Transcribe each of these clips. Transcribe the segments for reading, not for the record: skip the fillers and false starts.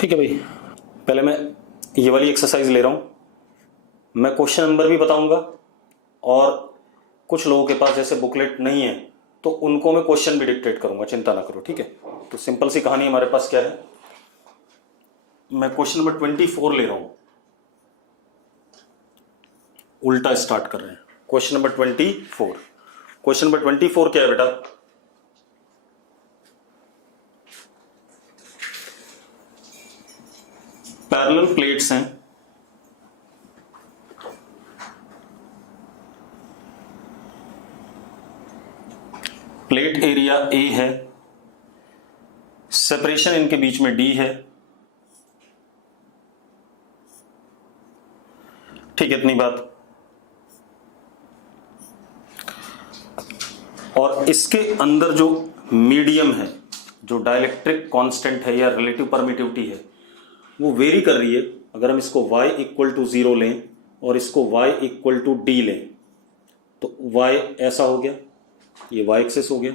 ठीक है भाई, पहले मैं ये वाली एक्सरसाइज ले रहा हूं। मैं क्वेश्चन नंबर भी बताऊंगा और कुछ लोगों के पास जैसे बुकलेट नहीं है तो उनको मैं क्वेश्चन भी डिक्टेट करूंगा, चिंता ना करो। ठीक है, तो सिंपल सी कहानी हमारे पास क्या है, मैं क्वेश्चन नंबर 24 ले रहा हूं, उल्टा स्टार्ट कर रहे हैं। क्वेश्चन नंबर 24, क्वेश्चन नंबर 24 क्या है बेटा, पैरेलल प्लेट्स हैं, प्लेट एरिया ए है, सेपरेशन इनके बीच में डी है। ठीक है, इतनी बात। और इसके अंदर जो मीडियम है, जो डाइलेक्ट्रिक कांस्टेंट है या रिलेटिव परमिटिविटी है, वो वेरी कर रही है। अगर हम इसको y इक्वल टू 0 लें और इसको y इक्वल टू डी लें तो y ऐसा हो गया, ये y एक्सेस हो गया।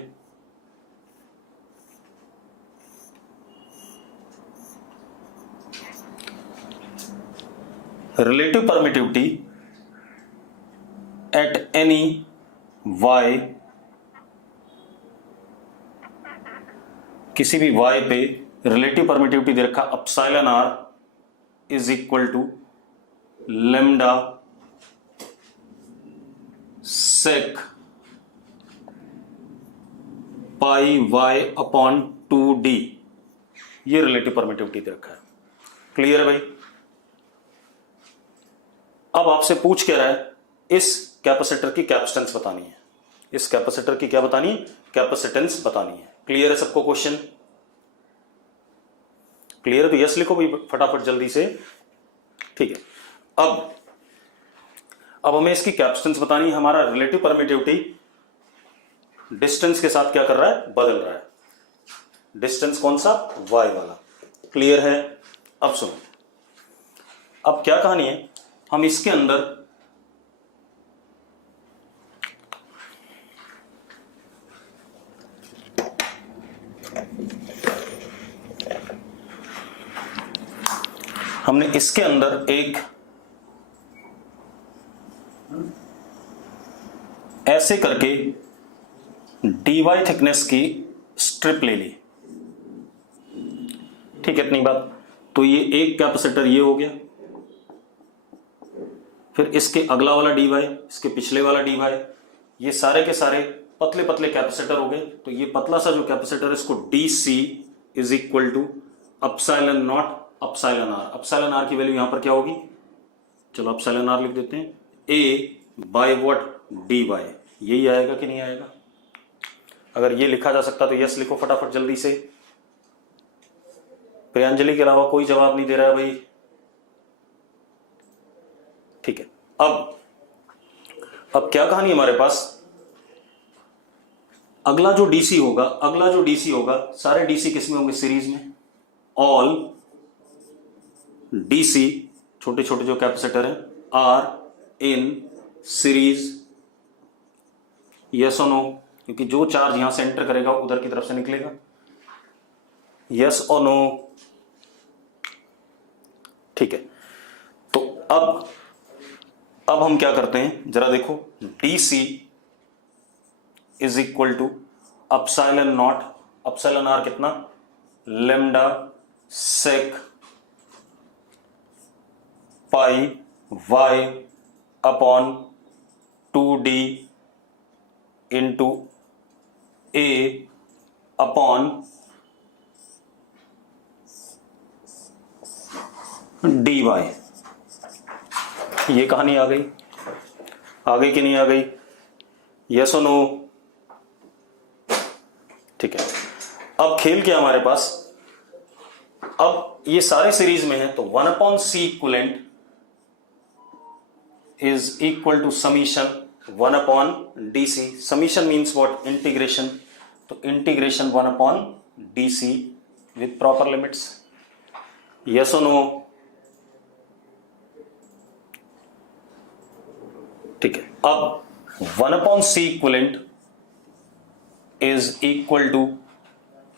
Relative permittivity at any y, किसी भी y पे रिलेटिव परमिटिविटी दे रखा epsilon r is equal to lambda sec pi y upon 2d, ये रिलेटिव परमिटिविटी दे रखा है। क्लियर है भाई? अब आपसे पूछ क्या रहा है, इस कैपेसिटर की कैपेसिटेंस बतानी है। इस कैपेसिटर की क्या बतानी है? कैपेसिटेंस बतानी है। क्लियर है सबको क्वेश्चन? क्लियर है तो यस लिखो भाई फटाफट जल्दी से। ठीक है, अब हमें इसकी कैपेसिटेंस बतानी है। हमारा रिलेटिव परमिटिविटी डिस्टेंस के साथ क्या कर रहा है? बदल रहा है। डिस्टेंस कौन सा? y वाला। क्लियर है? अब सुनो, अब क्या कहानी है, हम इसके अंदर हमने इसके अंदर एक ऐसे करके dy थिकनेस की स्ट्रिप ले ली। ठीक है, इतनी बात। तो ये एक कैपेसिटर ये हो गया, फिर इसके अगला वाला dy, इसके पिछले वाला dy, ये सारे के सारे पतले पतले कैपेसिटर हो गए। तो ये पतला सा जो कैपेसिटर है इसको dc is equal to epsilon not epsilon r। Epsilon r की वैल्यू यहां पर क्या होगी? चलो एप्सिलॉन r लिख देते हैं, a बाय व्हाट? dy। यही आएगा कि नहीं आएगा? अगर ये लिखा जा सकता तो यस लिखो फटाफट जल्दी से। प्रियांजलि के अलावा कोई जवाब नहीं दे रहा है भाई। ठीक है, अब क्या कहानी हमारे पास, अगला जो डीसी होगा, सारे डीसी किस में होंगे? सीरीज में। ऑल डीसी, छोटे छोटे जो कैपेसिटर हैं, आर इन सीरीज। यस और नो? क्योंकि जो चार्ज यहां से एंटर करेगा उधर की तरफ से निकलेगा। यस और नो? ठीक है, तो अब हम क्या करते हैं जरा देखो, DC is equal to epsilon not, epsilon r कितना? Lambda sec pi y upon 2d into a upon dy। ये कहानी आ गई कि नहीं आ गई? यस और नो? ठीक है, अब खेल क्या हमारे पास, अब ये सारे सीरीज में है तो 1 upon C equivalent is equal to summation 1 upon dc। summation means what? integration। तो integration 1 upon dc with proper limits। yes or no? ठीक है, अब 1 upon c equivalent is equal to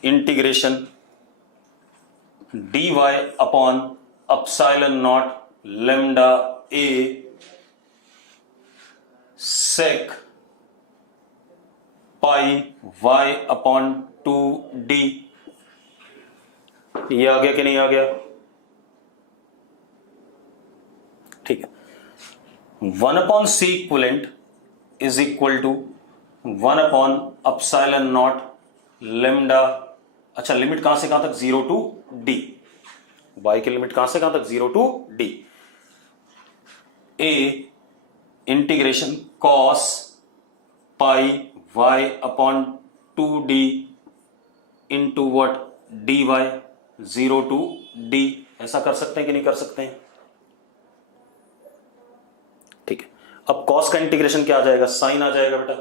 integration dy upon epsilon not lambda a sec pi y upon 2d। ये आ गया कि नहीं आ गया? ठीक है। 1 upon C equivalent is equal to 1 upon epsilon not lambda. अच्छा, लिमिट कहां से कहां तक? 0 टू d। y की लिमिट कहां से कहां तक? 0 to d। a integration cos pi y upon 2d into what dy 0 to d। ऐसा कर सकते हैं कि नहीं कर सकते हैं? ठीक है। अब कॉस का इंटीग्रेशन क्या आ जाएगा? साइन आ जाएगा बेटा,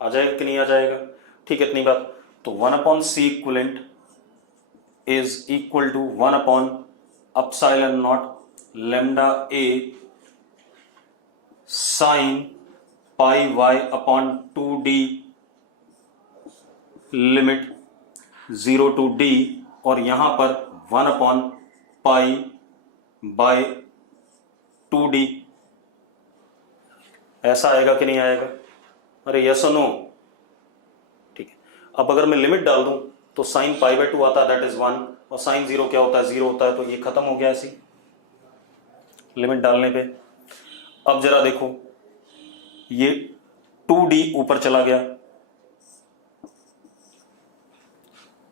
आ जाएगा कि नहीं आ जाएगा? ठीक है, इतनी बात। तो 1 upon C equivalent is equal to 1 upon epsilon not lambda a sine pi y upon 2d limit 0 to d, और यहां पर 1 अपॉन पाई बाय 2d। ऐसा आएगा कि नहीं आएगा? अरे यस और नो? ठीक है। अब अगर मैं लिमिट डाल दूं तो साइन पाई बाय 2 आता है, दैट इज 1, और साइन 0 क्या होता है? 0 होता है। तो ये खत्म हो गया ऐसी लिमिट डालने पे। अब जरा देखो, ये 2d ऊपर चला गया,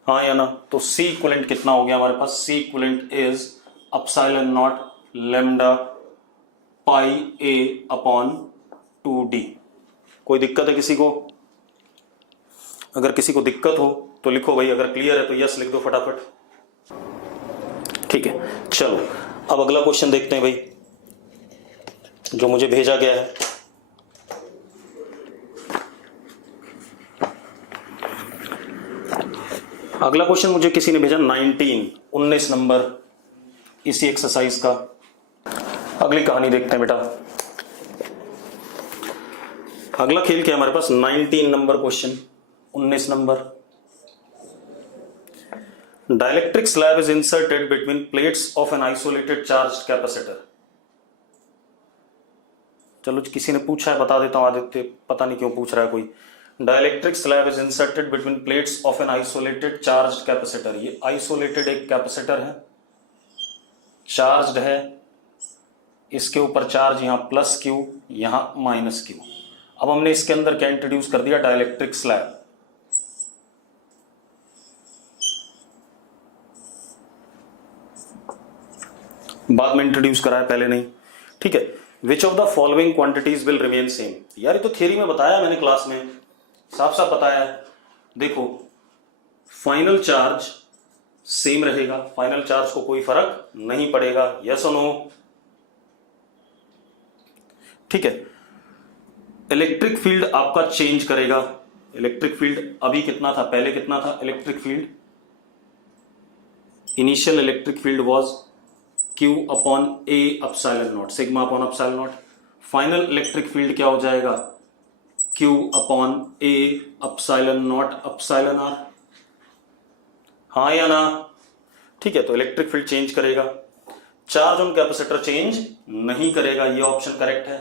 हाँ या ना? तो सी इक्वलेंट कितना हो गया हमारे पास? C equivalent is epsilon not lambda pi a upon 2d। कोई दिक्कत है किसी को? अगर किसी को दिक्कत हो तो लिखो भाई, अगर क्लियर है तो यस लिख दो फटाफट। ठीक है, चलो अब अगला क्वेश्चन देखते हैं भाई, जो मुझे भेजा गया है। अगला क्वेश्चन मुझे किसी ने भेजा 19 नंबर इसी एक्सरसाइज का। अगली कहानी देखते हैं बेटा। अगला खेल क्या है हमारे पास? 19 number question, 19 number. Dielectric slab is inserted between plates of an isolated charged capacitor. चलो किसी ने पूछा है, बता देता हूं आदित्य, पता नहीं क्यों पूछ रहा है कोई। Dielectric slab is inserted between plates of an isolated charged capacitor. ये आइसोलेटेड एक कैपेसिटर है, चार्ज्ड है, इसके ऊपर चार्ज यहां प्लस क्यू, यहां माइनस क्यू। अब हमने इसके अंदर क्या इंट्रोड्यूस कर दिया? Dielectric slab. बाद में इंट्रोड्यूस करा है, पहले नहीं। ठीक है। Which of the following quantities will remain same. यार ये तो थ्योरी में बताया मैंने, क्लास में साफ साफ बताया है। देखो, फाइनल चार्ज सेम रहेगा, फाइनल चार्ज को कोई फर्क नहीं पड़ेगा, यस और नो? ठीक है। इलेक्ट्रिक फील्ड आपका चेंज करेगा। इलेक्ट्रिक फील्ड अभी कितना था, पहले कितना था? Electric field, initial electric field was Q upon a epsilon not, sigma upon epsilon not. Final electric field क्या हो जाएगा? Q upon a epsilon not epsilon r. हाँ या ना? ठीक है। तो इलेक्ट्रिक फील्ड चेंज करेगा, चार्ज ऑन कैपेसिटर चेंज नहीं करेगा, ये ऑप्शन करेक्ट है।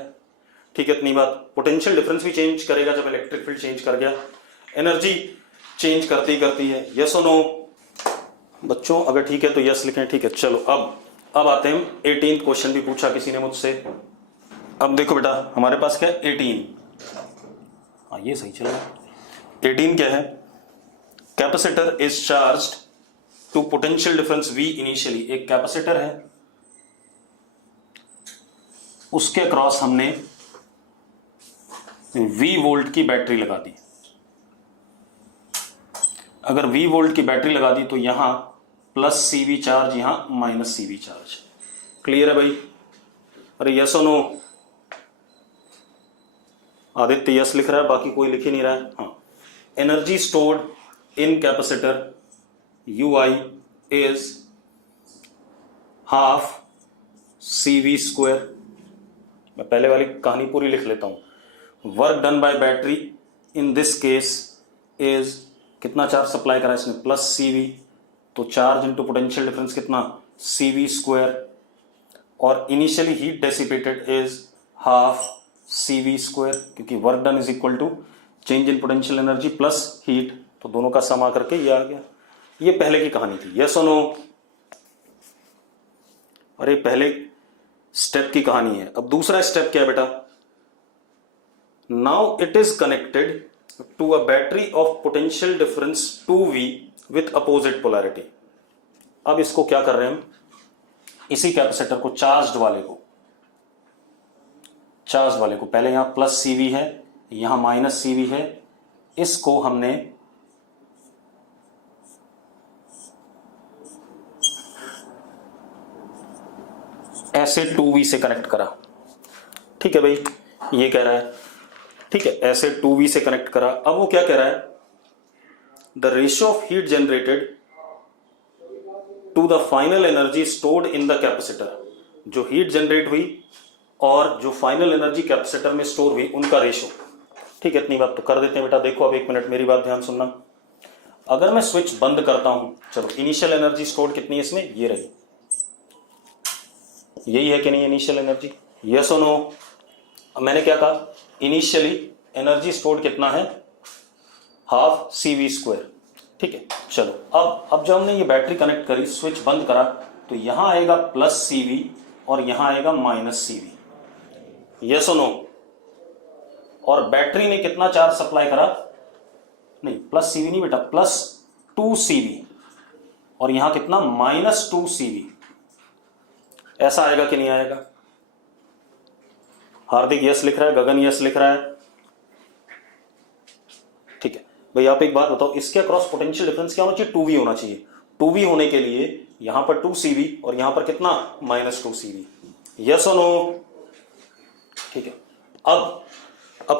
ठीक है, इतनी बात। पोटेंशियल डिफरेंस भी चेंज करेगा जब इलेक्ट्रिक फील्ड चेंज कर गया। एनर्जी चेंज करती करती है, यस और नो? बच्चों अगर ठीक है तो यस लिखें। ठीक है, चलो अब आते हैं 18 क्वेश्चन, भी पूछा किसी ने मुझसे। अब देखो बेटा, हमारे पास क्या है? 18। हाँ ये सही चल रहा है। 18 क्या है? Capacitor is charged to potential difference V initially. एक कैपेसिटर है, उसके अक्रॉस हमने V वोल्ट की बैटरी लगा दी। अगर V वोल्ट की बैटरी लगा दी तो यहां प्लस CV चार्ज, यहां माइनस CV चार्ज। क्लियर है भाई? अरे यस और नो? आदित्य यस लिख रहा है, बाकी कोई लिख ही नहीं रहा है। हाँ, energy stored in capacitor UI is half CV square. मैं पहले वाली कहानी पूरी लिख लेता हूं। Work done by battery in this case is, कितना चार्ज सप्लाई करा इसने? प्लस CV, तो चार्ज इंटू पोटेंशियल डिफरेंस कितना, CV स्क्वायर, और initially heat dissipated is half CV square, क्योंकि work done is equal to change in potential energy plus heat, तो दोनों का सम आकर के ये आ गया। ये पहले की कहानी थी, यस और नो? अरे पहले स्टेप की कहानी है। अब दूसरा स्टेप क्या है बेटा, now it is connected to a battery of potential difference 2V with opposite polarity. अब इसको क्या कर रहे हैं हम, इसी कैपेसिटर को चार्ज वाले को पहले यहां प्लस CV है, यहां माइनस CV है, इसको हमने ऐसे 2V से कनेक्ट करा। ठीक है भाई, ये कह रहा है, ठीक है, ऐसे 2V से कनेक्ट करा। अब वो क्या कह रहा है, the ratio of heat generated to the final energy stored in the capacitor, जो हीट जनरेट हुई और जो फाइनल एनर्जी कैपेसिटर में स्टोर हुई उनका रेशियो। ठीक है, इतनी बात तो कर देते हैं बेटा। देखो अब एक मिनट मेरी बात ध्यान सुनना। अगर मैं स्विच बंद करता हूं, चलो इनिशियल एनर्जी स्टोर्ड कितनी है इसमें, ये रही, यही है कि नहीं इनिशियल एनर्जी, यस और नो? अब मैंने क्या कहा, इनिशियली एनर्जी स्टोर्ड कितना है, हाफ CV स्क्वायर। ठीक है, चलो अब जब हमने ये बैटरी कनेक्ट करी, स्विच बंद करा, तो यहां आएगा प्लस CV और यहां आएगा माइनस CV, यस और नो? और बैटरी ने कितना चार्ज सप्लाई करा, नहीं प्लस CV नहीं बेटा, प्लस 2CV, और यहां कितना, माइनस 2CV। ऐसा आएगा कि नहीं आएगा? हार्दिक यस लिख रहा है, गगन यस लिख रहा है। ठीक है भाई, आप एक बात बताओ, इसके अक्रॉस पोटेंशियल डिफरेंस क्या होना चाहिए, 2V होना चाहिए। 2V होने के लिए यहां पर 2CV और यहां पर कितना, माइनस 2CV, यस और नो? ठीक है, अब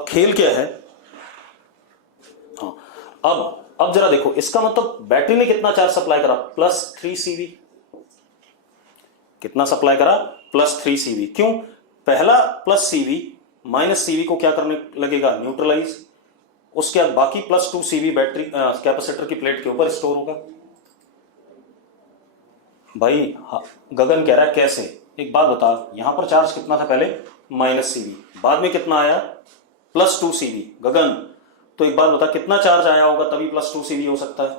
खेल क्या है, हाँ अब जरा देखो, इसका मतलब बैटरी ने कितना चार्ज सप्लाई करा, प्लस 3CV। कितना सप्लाई करा, प्लस 3CV। क्यों, पहला प्लस CV माइनस CV को क्या करने लगेगा, न्यूट्रलाइज, उसके बाद बाकी प्लस 2CV बैटरी कैपेसिटर की प्लेट के ऊपर स्टोर होगा। भाई गगन कह रहा है कैसे, एक बात बता, यहां पर चार्ज कितना था पहले, माइनस CV, बाद में कितना आया, प्लस 2CV। गगन तो एक बात बता, कितना चार्ज आया होगा तभी प्लस 2CV हो सकता है,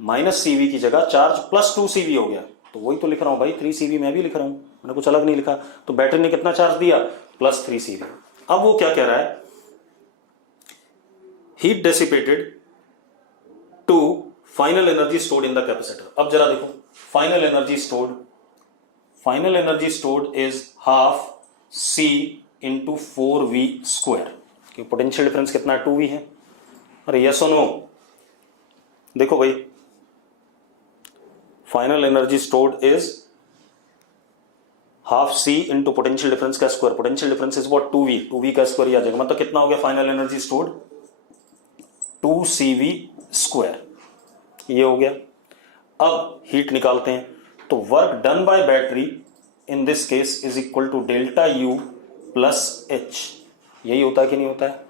माइनस CV की जगह चार्ज प्लस 2CV हो गया, तो वही तो लिख रहा हूं भाई, 3CV मैं भी लिख रहा हूं, मैंने कुछ अलग नहीं लिखा। तो बैटरी ने कितना चार्ज दिया, प्लस 3CV। अब वो क्या कह रहा है, heat dissipated to final energy stored in the capacitor. अब जरा देखो, final energy stored is half C into 4V square, potential difference कितना है, 2V है। अरे यस और नो? देखो भाई, final energy stored is half C into potential difference का square, potential difference is what, 2V का स्क्वायर ही आ जाएगा, मतलब कितना हो गया final energy stored, 2CV square, ये हो गया। अब हीट निकालते हैं, तो work done by battery in this case is equal to delta U plus H। यही होता है कि नहीं होता है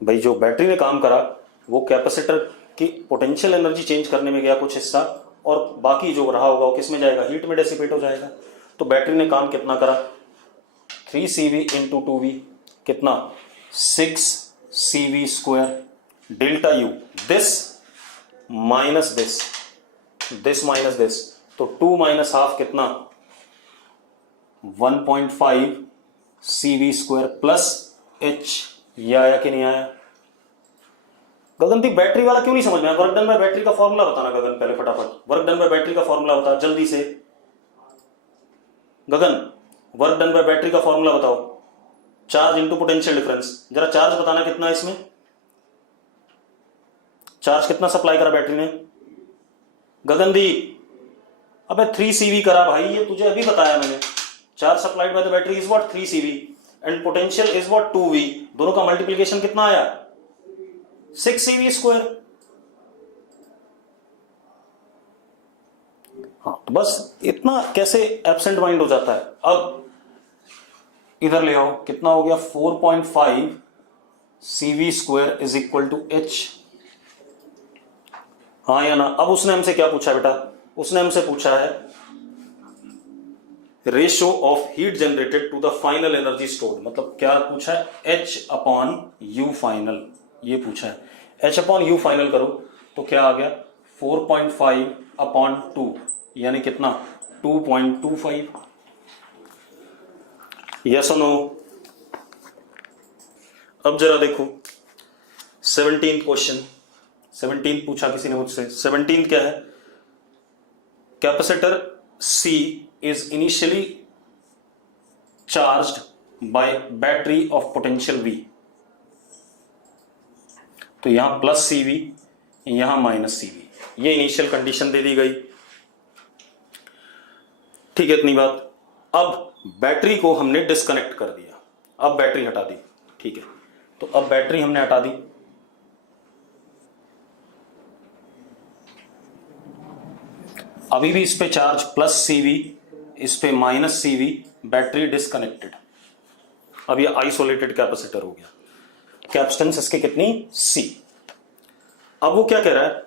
भाई, जो बैटरी ने काम करा वो कैपेसिटर की पोटेंशियल एनर्जी चेंज करने में गया कुछ हिस्सा, और बाकी जो रहा होगा वो किस में जाएगा, हीट में डेसिपेट हो जाएगा। तो बैटरी ने काम कितना करा, 3CV इंटू 2V, कितना, 6CV square, delta U, this minus this minus this, तो 2 माइनस हाफ कितना, 1.5 CV स्क्वायर प्लस H। ये आया कि नहीं आया? गगनदीप बैटरी वाला क्यों नहीं समझ में आया, वर्क डन बाय बैटरी का फॉर्मूला बताना गगन, पहले फटाफट वर्क डन बाय बैटरी का फॉर्मूला बता जल्दी से। गगन वर्क डन बाय बैटरी का फॉर्मूला बताओ, चार्ज इंटू पोटेंशियल डिफरेंस। जरा चार्ज बताना कितना है इसमें, चार्ज कितना सप्लाई करा बैटरी ने, गगनदीप? अबे 3CV करा भाई, ये तुझे अभी बताया मैंने। Charge supplied by the battery is what, 3CV, and potential is what, 2V। दोनों का मल्टीप्लिकेशन कितना आया, 6CV स्क्वायर। हाँ, तो बस इतना कैसे एब्सेंट माइंड हो जाता है। अब इधर ले आओ, कितना हो गया, 4.5 CV square is equal to H। हाँ या ना। अब उसने हमसे क्या पूछा बेटा, उसने हमसे पूछा है ratio of heat generated to the final energy stored, मतलब क्या पूछा है, H अपॉन यू फाइनल, ये पूछा है। H अपॉन यू फाइनल करो तो क्या आ गया 4.5 अपॉन 2, यानी कितना 2.25। यस और नो। अब जरा देखो 17 क्वेश्चन, 17 पूछा किसी ने मुझसे। 17 क्या है, capacitor C is initially charged by battery of potential V, तो यहां प्लस CV, यहां माइनस CV, ये इनिशियल कंडीशन दे दी गई। ठीक है, इतनी बात। अब बैटरी को हमने डिस्कनेक्ट कर दिया, अब बैटरी हटा दी। ठीक है, तो अब बैटरी हमने हटा दी, अभी भी इस पे चार्ज प्लस CV, इस पे माइनस CV, बैटरी डिस्कनेक्टेड। अब ये आइसोलेटेड कैपेसिटर हो गया। कैपेसिटेंस इसके कितनी C। अब वो क्या कह रहा है,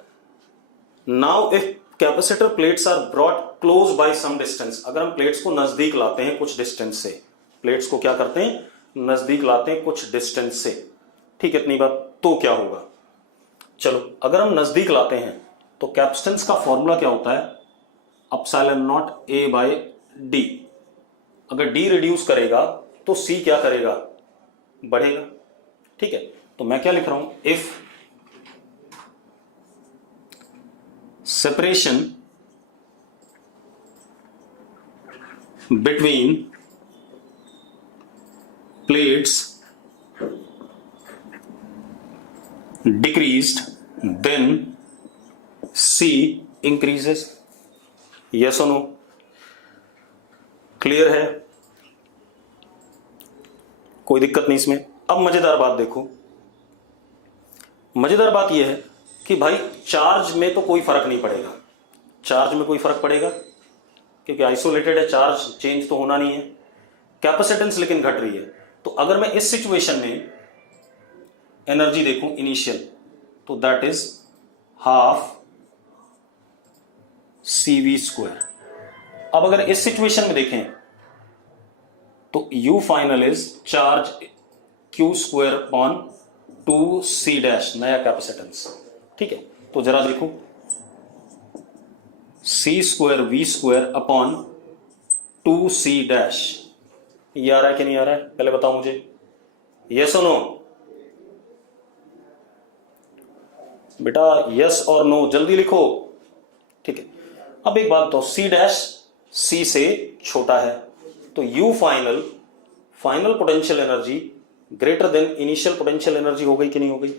now if capacitor plates are brought close by some distance, अगर हम प्लेट्स को नजदीक लाते हैं कुछ डिस्टेंस से, प्लेट्स को क्या करते हैं, नजदीक लाते हैं कुछ डिस्टेंस से। ठीक है, इतनी बात। तो क्या होगा, चलो अगर हम नजदीक लाते हैं तो कैपेसिटेंस का फॉर्मूला क्या होता है, epsilon not A by D। अगर D रिड्यूस करेगा तो C क्या करेगा, बढ़ेगा। ठीक है, तो मैं क्या लिख रहा हूं, if separation between plates decreased then C increases. Yes और नो, क्लियर है, कोई दिक्कत नहीं इसमें। अब मजेदार बात देखो, मजेदार बात यह है कि भाई चार्ज में तो कोई फर्क नहीं पड़ेगा, चार्ज में कोई फर्क पड़ेगा क्योंकि आइसोलेटेड है, चार्ज चेंज तो होना नहीं है। कैपेसिटेंस लेकिन घट रही है। तो अगर मैं इस सिचुएशन में एनर्जी देखूं इनिशियल, तो that is half CV square. अब अगर इस सिचुएशन में देखें तो U final is charge Q square upon 2C dash, नया कैपेसिटेंस। ठीक है, तो जरा देखो C square V square upon 2C dash, ये आ रहा है कि नहीं आ रहा है, पहले बताओ मुझे, यस और नो बेटा, यस और नो जल्दी लिखो। ठीक है, अब एक बात तो C डैश C से छोटा है, तो U final, final potential energy greater than initial potential energy हो गई कि नहीं हो गई।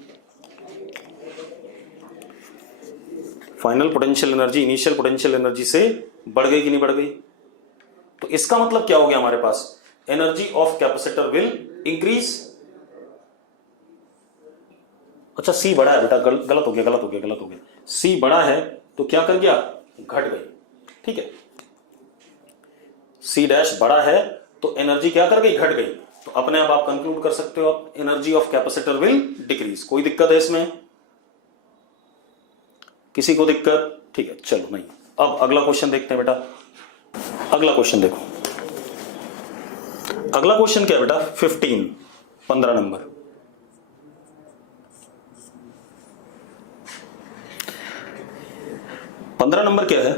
Final potential energy initial potential energy से बढ़ गई कि नहीं बढ़ गई। तो इसका मतलब क्या हो गया हमारे पास, energy of capacitor will increase. अच्छा C बड़ा है बेटा, गलत हो गया, C बड़ा है तो क्या कर गया, घट गई। ठीक है, C डैश बड़ा है तो एनर्जी क्या कर गई, घट गई। तो अपने आप कंक्लूड कर सकते हो आप, energy of capacitor will decrease. कोई दिक्कत है इसमें, किसी को दिक्कत। ठीक है, चलो नहीं। अब अगला क्वेश्चन देखते हैं बेटा, अगला क्वेश्चन देखो, अगला क्वेश्चन क्या है बेटा, 15 नंबर। पंद्रह नंबर क्या है,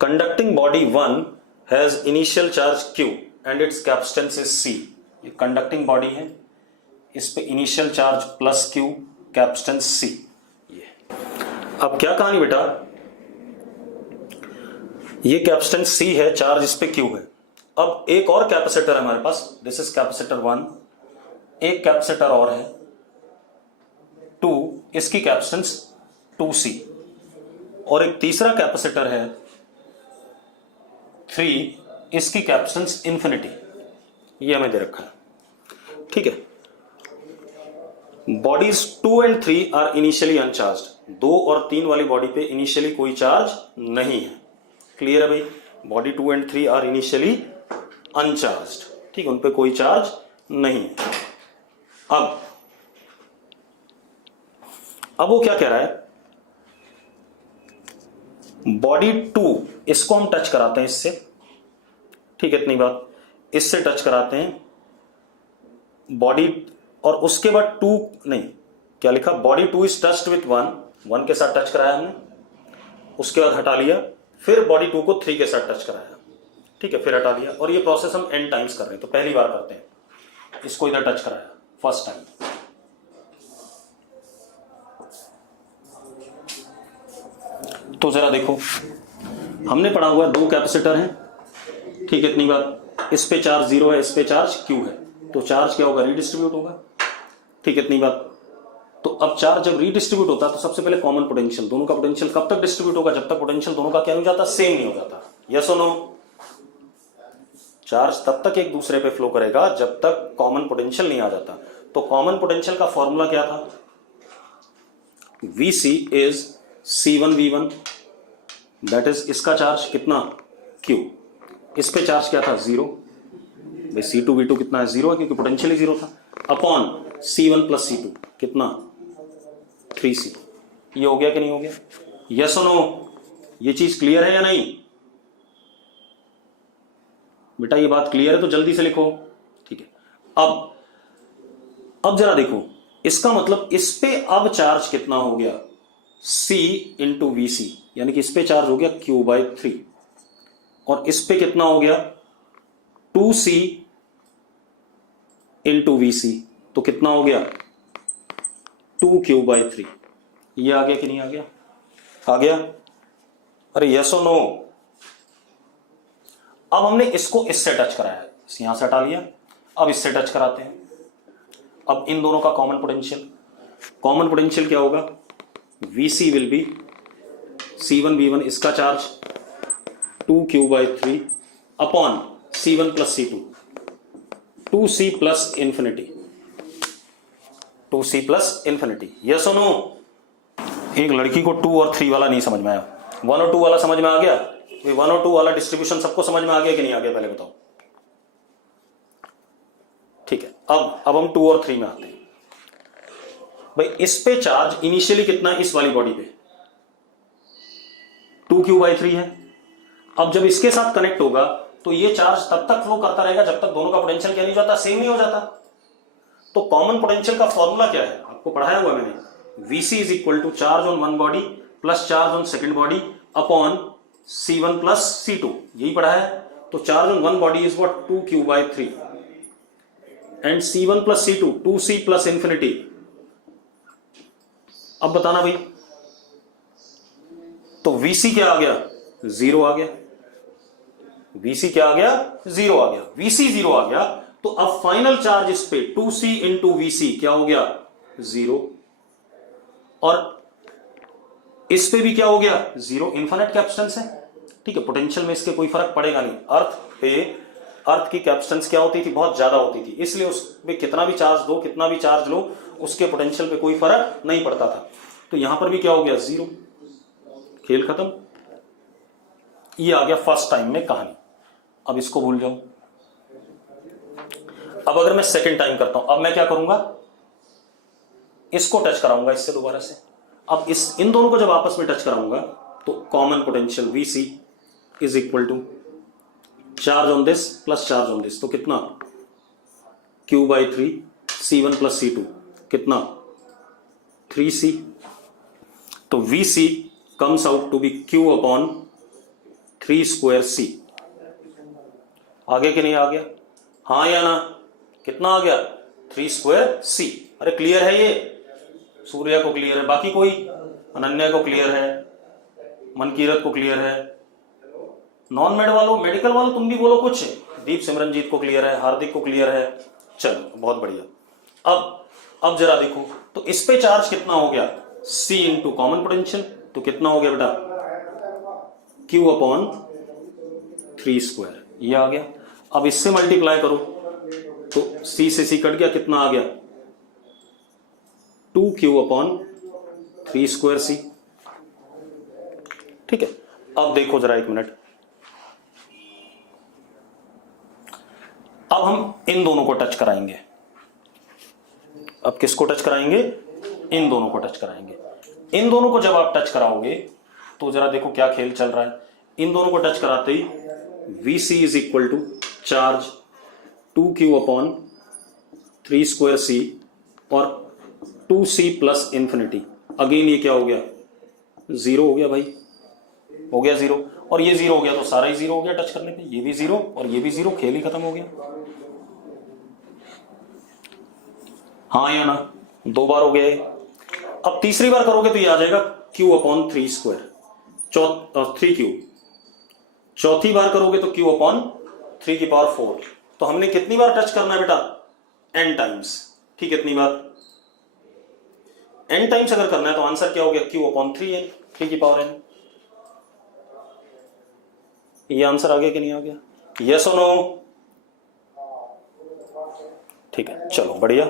conducting body 1 has initial charge Q and it's capacitance is C। ये कंडक्टिंग बॉडी है, इस पे initial charge plus Q, capacitance C। ये अब क्या कहानी बेटा, ये कैपेसिटेंस C है, चार्ज इस पे Q है। अब एक और कैपेसिटर है हमारे पास, दिस इज कैपेसिटर 1, एक कैपेसिटर और है 2, इसकी कैपेसिटेंस 2C, और एक तीसरा कैपेसिटर है 3, इसकी कैपेसिटेंस इंफिनिटी। ये हमें दे रखा है। ठीक है, bodies 2 and 3 are initially uncharged. 2 और 3 वाली बॉडी पे इनिशियली कोई चार्ज नहीं है। क्लियर है भाई, body 2 and 3 are initially uncharged. ठीक है, उन पे कोई चार्ज नहीं है। अब वो क्या कह रहा है, बॉडी 2 इसको हम टच कराते हैं इससे, ठीक है, इतनी बात, इससे टच कराते हैं बॉडी, और उसके बाद 2 नहीं, क्या लिखा, बॉडी 2 इज टच्ड विथ 1 के साथ टच कराया हमने, उसके बाद हटा लिया, फिर बॉडी 2 को 3 के साथ टच कराया, ठीक है, फिर हटा लिया, और ये प्रोसेस हम n टाइम्स कर रहे हैं। तो पहली बार करते हैं, इसको इधर टच कराया फर्स्ट टाइम, तो जरा देखो, हमने पढ़ा हुआ है 2 कैपेसिटर हैं, ठीक है, इतनी बात, इस पे चार्ज 0 है, इस पे चार्ज q है, तो चार्ज क्या होगा, रीडिस्ट्रीब्यूट होगा, ठीक है, इतनी बात। तो अब चार्ज जब रीडिस्ट्रीब्यूट होता है तो सबसे पहले कॉमन पोटेंशियल, दोनों का पोटेंशियल कब तक डिस्ट्रीब्यूट होगा, जब तक पोटेंशियल दोनों का क्या नहीं हो जाता, सेम नहीं हो जाता, यस और नो। चार्ज तब तक एक दूसरे पे फ्लो करेगा जब तक कॉमन पोटेंशियल नहीं आ जाता। तो कॉमन पोटेंशियल का फॉर्मूला क्या था, Vc is C1V1, that is इसका चार्ज कितना Q, इस पे चार्ज क्या था 0, भाई C2V2 कितना है 0 है क्योंकि पोटेंशियल ही 0 था, अपॉन C1 प्लस C2 कितना 3C। ये हो गया कि नहीं हो गया, यस और नो, ये चीज क्लियर है या नहीं बेटा, ये बात क्लियर है तो जल्दी से लिखो, ठीक है। अब जरा देखो, इसका मतलब इस पे अब चार्ज कितना हो गया, C इंटू VC, यानी कि इस पे चार्ज हो गया Q/3, और इस पे कितना हो गया 2C इंटू VC, तो कितना हो गया 2Q/3। ये आ गया कि नहीं आ गया, आ गया, अरे यस और नो। अब हमने इसको इससे टच कराया, यहां से हटा लिया, अब इससे टच कराते हैं। अब इन दोनों का कॉमन पोटेंशियल क्या होगा, VC विल बी C1V1, इसका charge 2Q/3 upon C1 plus C2, 2C plus infinity, 2C plus infinity, yes और नो। एक लड़की को 2 और 3 वाला नहीं समझ में आया, 1 और 2 वाला समझ में आ गया, 1 और 2 वाला डिस्ट्रीब्यूशन सबको समझ में आ गया कि नहीं आ गया, पहले बताओ, ठीक है। अब हम 2 और 3 में आते हैं। भाई इस पे चार्ज इनिशियली कितना है, इस वाली बॉडी पे 2Q/3 है। अब जब इसके साथ कनेक्ट होगा तो ये चार्ज तब तक फ्लो करता रहेगा जब तक दोनों का पोटेंशियल क्या नहीं हो जाता, सेम नहीं हो जाता। तो कॉमन पोटेंशियल का फॉर्मूला क्या है, आपको पढ़ाया हुआ मैंने, Vc is equal to charge on one body plus charge on second body upon C1 plus C2, यही पढ़ा है। तो charge on one body is what 2Q/3 and C1 plus C2 2C plus infinity. अब बताना भाई, तो Vc क्या आ गया, 0 आ गया, Vc क्या आ गया, 0 आ गया, Vc 0 आ गया। तो अब फाइनल चार्ज इस पे 2C इंटू Vc क्या हो गया 0, और इस पे भी क्या हो गया 0, इन्फिनिट कैपेसिटेंस है, ठीक है, पोटेंशियल में इसके कोई फर्क पड़ेगा नहीं। अर्थ की कैपेसिटेंस क्या होती थी, बहुत ज्यादा होती थी, इसलिए उसमें कितना भी चार्ज दो, कितना भी चार्ज लो, उसके पोटेंशियल पे कोई फर्क नहीं पड़ता था। तो यहां पर भी क्या हो गया 0, खेल खत्म। ये आ गया फर्स्ट टाइम में कहानी, अब इसको भूल जाओ। अब अगर मैं सेकेंड टाइम करता हूं, अब मैं क्या करूंगा, इसको टच कराऊंगा इससे दोबारा से। अब इन दोनों को जब आपस में टच कराऊंगा तो common potential Vc is equal to charge on this plus charge on this, तो कितना Q/3 C1 प्लस C2 कितना 3C। तो Vc comes out to be Q upon 3 square C। आ गया कि नहीं आ गया, हाँ या ना, कितना आ गया 3 स्क्वायर C। अरे क्लियर है, ये सूर्या को क्लियर है, बाकी कोई, अनन्या को क्लियर है, मनकीरत को क्लियर है, नॉन मेड वालों, मेडिकल वालों तुम भी बोलो कुछ, दीप सिमरनजीत को क्लियर है, हार्दिक को क्लियर है, चलो बहुत बढ़िया। अब जरा देखो, तो इस पे चार्ज कितना हो गया C इंटू कॉमन पोटेंशियल, तो कितना हो गया बेटा Q अपॉन 3 स्क्वायर, ये आ गया। अब इससे मल्टीप्लाई करो तो C से C कट गया, कितना आ गया 2Q अपॉन 3 स्क्वायर C, ठीक है। अब देखो जरा एक मिनट, अब हम इन दोनों को टच कराएंगे। अब किसको टच कराएंगे, इन दोनों को टच कराएंगे। इन दोनों को जब आप टच कराओगे तो जरा देखो क्या खेल चल रहा है। इन दोनों को टच कराते ही VC is equal to charge 2Q upon 3 square C और 2C प्लस इंफिनिटी। अगेन ये क्या हो गया, जीरो हो गया भाई, हो गया जीरो, और ये जीरो हो गया तो सारा ही जीरो हो गया टच करने पे, ये भी जीरो और ये भी जीरो, खेल ही खत्म हो गया। हाँ या ना, 2 बार हो गया ये। अब तीसरी बार करोगे तो ये आ जाएगा Q अपॉन 3 स्क्वायर, 3Q। चौथी बार करोगे तो Q अपॉन 3 की पावर 4। तो हमने कितनी बार टच करना है बेटा, n टाइम्स। ठीक, कितनी बार, n टाइम्स अगर करना है तो आंसर क्या हो गया, Q अपॉन 3n, 3 की पावर n। ये आंसर आ गया कि नहीं आ गया, यस और नो? ठीक है, चलो बढ़िया।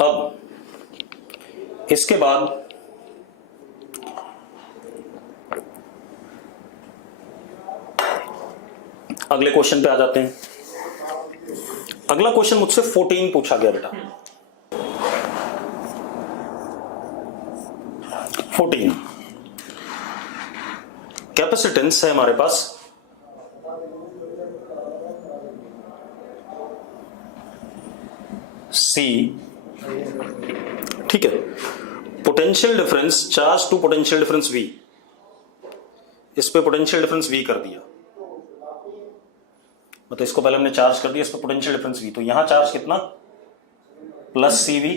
अब इसके बाद अगले क्वेश्चन पे आ जाते हैं। अगला क्वेश्चन मुझसे 14 पूछा गया बेटा। 14 कैपेसिटेंस है हमारे पास C, ठीक है। Potential difference charge to potential difference V, इस पे पोटेंशियल डिफरेंस V कर दिया, मतलब इसको पहले हमने चार्ज कर दिया, इस पे पोटेंशियल डिफरेंस V। तो यहां चार्ज कितना, प्लस CV,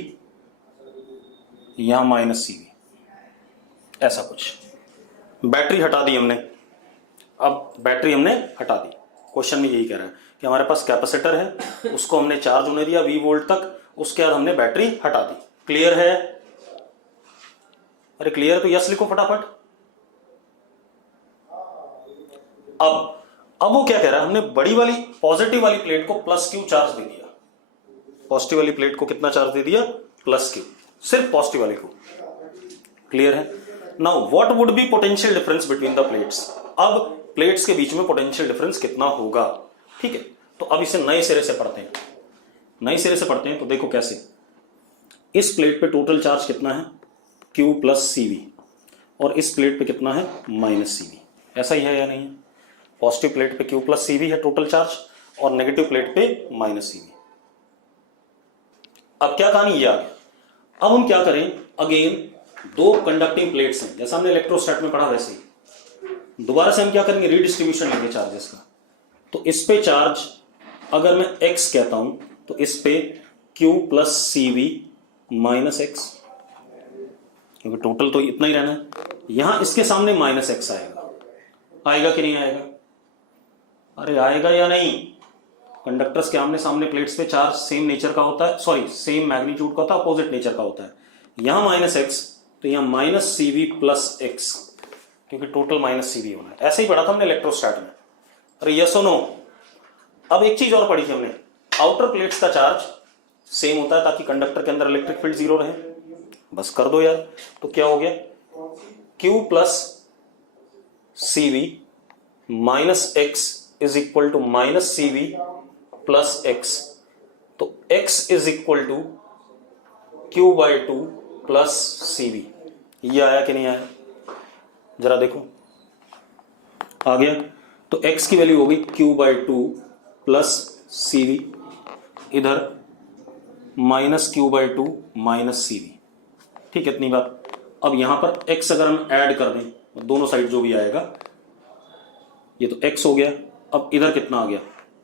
यहां माइनस CV, ऐसा कुछ। बैटरी हटा दी हमने, अब बैटरी हमने हटा दी। क्वेश्चन में यही कह रहा है कि हमारे पास कैपेसिटर है, उसको हमने चार्ज होने दिया 20 वोल्ट तक, उसके बाद हमने बैटरी हटा दी। क्लियर है? अरे क्लियर तो यस लिखो फटाफट। अब वो क्या कह रहा है, हमने बड़ी वाली पॉजिटिव वाली प्लेट को प्लस Q चार्ज दे दिया। पॉजिटिव वाली प्लेट को कितना चार्ज दे दिया, प्लस Q, सिर्फ पॉजिटिव वाली को। क्लियर है? Now what would be potential difference between the plates. अब प्लेट्स के बीच में पोटेंशियल डिफरेंस कितना होगा। ठीक है, तो अब इसे नए सिरे से पढ़ते हैं। नए सिरे से पढ़ते हैं तो देखो कैसे। इस प्लेट पे टोटल चार्ज कितना है, Q प्लस CV, और इस प्लेट पे कितना है, माइनस CV। ऐसा ही है या नहीं? पॉजिटिव प्लेट पे Q प्लस CV है टोटल चार्ज, और नेगेटिव प्लेट पे माइनस CV। अब क्या कहानी, ये आ गया। अब हम क्या करें, अगेन 2 कंडक्टिंग प्लेट्स हैं, जैसा हमने इलेक्ट्रोस्टैट में पढ़ा वैसे ही दोबारा से हम क्या करेंगे, रीडिस्ट्रीब्यूशन लेंगे चार्जेस का। तो इस पे चार्ज अगर मैं x कहता हूं तो इस पे Q plus CV minus x, क्योंकि टोटल तो इतना ही रहना है। यहां इसके सामने माइनस x आएगा, आएगा कि नहीं आएगा? अरे आएगा या नहीं? कंडक्टर्स के आमने सामने प्लेट्स पे चार्ज सेम नेचर का होता है, सॉरी सेम मैग्नीट्यूड का होता है, अपोजिट नेचर का होता है। यहां माइनस x तो यहां माइनस CV प्लस x, क्योंकि टोटल माइनस CV होना है। ऐसे ही पढ़ा था हमने इलेक्ट्रोस्टैट में। अरे यस और नो? अब एक चीज और पढ़ी थी हमने, आउटर प्लेट्स का चार्ज सेम होता है ताकि कंडक्टर के अंदर इलेक्ट्रिक फील्ड 0 रहे। बस कर दो यार, तो क्या हो गया, Q plus CV minus x is equal to minus CV plus x। तो x is equal to Q by 2 plus CV। ये आया कि नहीं आया, जरा देखो, आ गया। तो x की वैल्यू होगी Q बाई 2 प्लस CV, इधर minus Q by 2 minus CV। ठीक है, इतनी बात। अब यहां पर x अगर हम ऐड कर दें दोनों साइड जो भी आएगा, ये तो x हो गया। अब इधर कितना आ गया,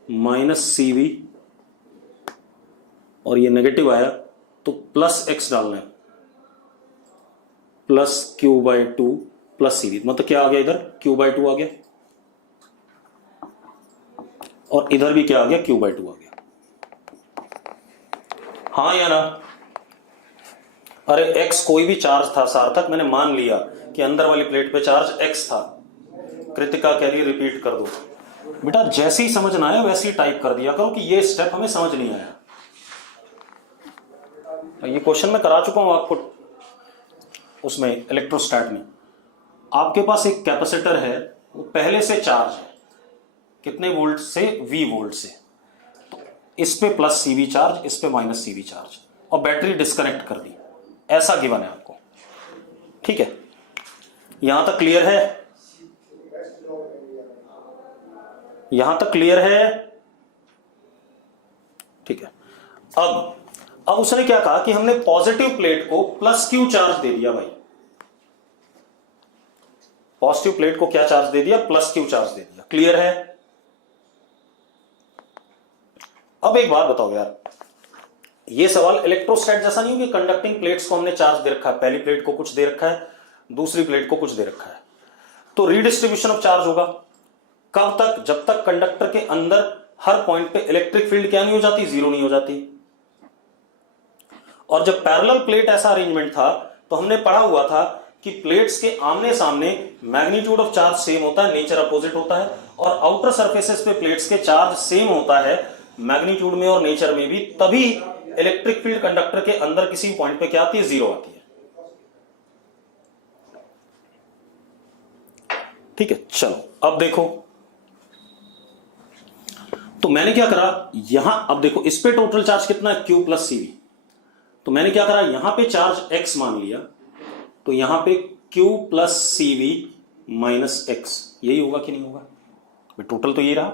माइनस CV, और ये नेगेटिव आया तो प्लस x डालना है, plus Q by 2 plus CV। मतलब क्या आ गया, इधर Q बाई 2 आ गया, और इधर भी क्या आ गया, Q बाई 2 आ गया। हाँ या ना? अरे x कोई भी चार्ज था सार्थक, मैंने मान लिया कि अंदर वाली प्लेट पे चार्ज x था। कृतिका कह रही रिपीट कर दो। बेटा जैसे ही समझ ना आया वैसे ही टाइप कर दिया करो कि ये स्टेप हमें समझ नहीं आया। ये क्वेश्चन मैं करा चुका हूं आपको उसमें इलेक्ट्रोस्टैट में। आपके पास एक कैपेसिटर है, वो पहले से चार्ज है, कितने वोल्ट से, V वोल्ट से। तो इस पे प्लस CV चार्ज, इस पे माइनस CV चार्ज, और बैटरी डिस्कनेक्ट कर दी, ऐसा गिवन है आपको। ठीक है, यहां तक क्लियर है? यहां तक क्लियर है? ठीक है। अब उसने क्या कहा कि हमने पॉजिटिव प्लेट को प्लस क्यू चार्ज दे दिया भाई। पॉजिटिव प्लेट को क्या चार्ज दे दिया? प्लस क्यू चार्ज दे दिया। क्लियर है? अब एक बात बताओ यार, ये सवाल इलेक्ट्रोस्टैट जैसा नहीं हो कि कंडक्टिंग प्लेट्स को हमने चार्ज दे रखा है, पहली प्लेट को कुछ दे रखा है, दूसरी प्लेट को कुछ दे रखा है, तो रीडिस्ट्रीब्यूशन ऑफ चार्ज होगा। कब तक? जब तक कंडक्टर के अंदर हर पॉइंट पे इलेक्ट्रिक फील्ड क्या नहीं हो जाती? जीरो नहीं हो जाती। और जब पैरेलल प्लेट ऐसा अरेंजमेंट था तो हमने पढ़ा हुआ था कि प्लेट्स के आमने सामने मैग्नीट्यूड ऑफ चार्ज सेम होता है, नेचर अपोजिट होता है, और आउटर सरफेसेस पे प्लेट्स के चार्ज सेम होता है मैग्नीट्यूड में और नेचर में भी, तभी इलेक्ट्रिक फील्ड कंडक्टर के अंदर किसी पॉइंट पे क्या आती है? जीरो आती है। ठीक है, चलो अब देखो, तो मैंने क्या करा यहां, अब देखो इस पे टोटल चार्ज कितना है? Q plus CV. तो मैंने क्या करा, यहां पे चार्ज x मान लिया, तो यहां पे Q plus CV minus x, यही होगा कि नहीं होगा? टोटल तो ये रहा,